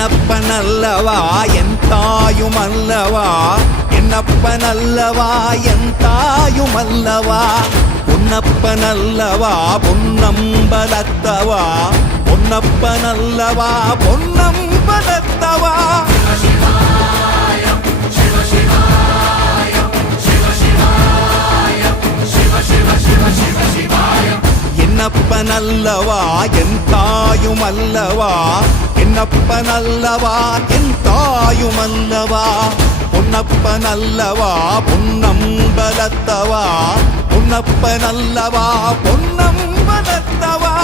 என்னப்பனல்லவா என் தாயுமல்லவா, என்னப்பனல்லவா என் தாயுமல்லவா, பொன்னப்பனல்லவா பொன்னம்பலத்தவா, பொன்னப்பனல்லவா பொன்னம்பலத்தவா. என்னப்பனல்லவா என் தாயுமல்லவா, என்னப்பனல்லவா என் தாயுமல்லவா, பொன்னப்பனல்லவா பொன்னம்பலத்தவா, பொன்னப்பனல்லவா பொன்னம்பலத்தவா.